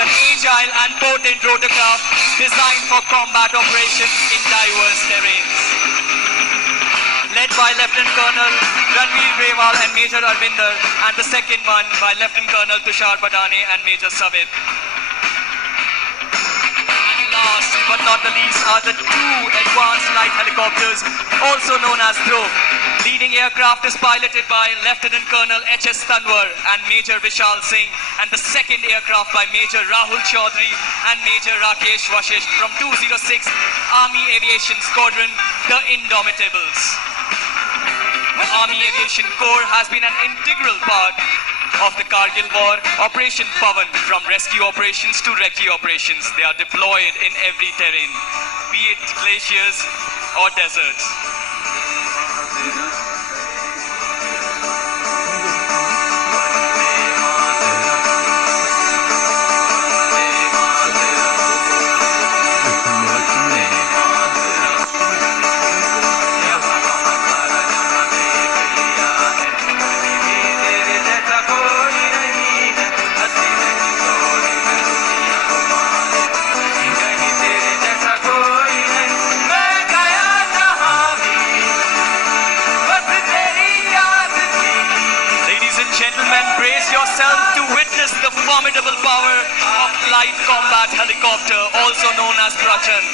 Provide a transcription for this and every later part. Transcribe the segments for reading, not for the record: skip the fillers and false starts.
an agile and potent rotorcraft designed for combat operations in diverse terrains. Led by Lieutenant Colonel Ranveer Grewal and Major Arvinder, and the second one by Lieutenant Colonel Tushar Badane and Major Savit. And last but not the least are the two advanced light helicopters, also known as Dhruv. Leading aircraft is piloted by Lieutenant Colonel H.S. Tanwar and Major Vishal Singh, and the second aircraft by Major Rahul Chaudhary and Major Rakesh Vashisht from 206 Army Aviation Squadron, the Indomitables. The Army Aviation Corps has been an integral part of the Kargil War. Operation Pavan, from rescue operations to recce operations, they are deployed in every terrain, be it glaciers or deserts. Gentlemen, brace yourself to witness the formidable power of light combat helicopter, also known as Prachan.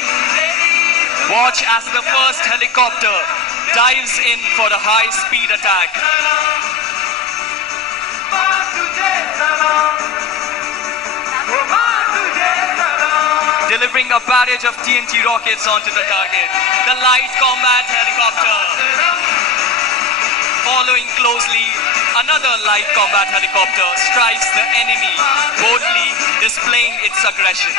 Watch as the first helicopter dives in for a high-speed attack. Delivering a barrage of TNT rockets onto the target. The light combat helicopter. Following closely, another light combat helicopter strikes the enemy, boldly displaying its aggression.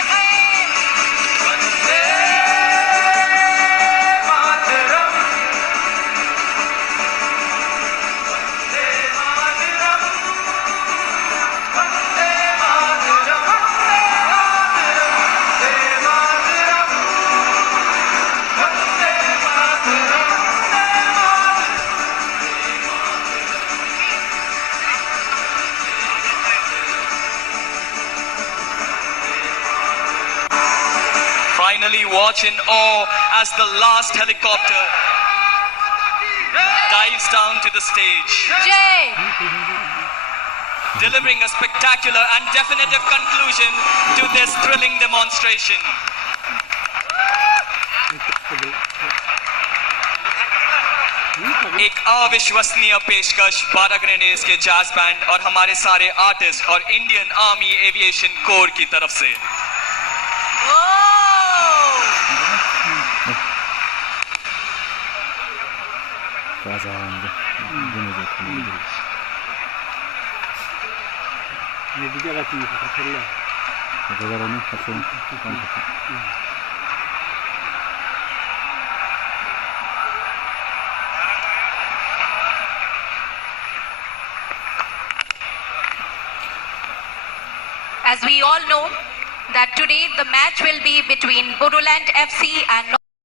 Finally, watch in awe as the last helicopter dives down to the stage, delivering a spectacular and definitive conclusion to this thrilling demonstration. एक अविश्वसनीय पेशकश 12 grenades के jazz band और हमारे सारे artist और Indian army aviation core की तरफ से। As we all know that today the match will be between Bodoland FC and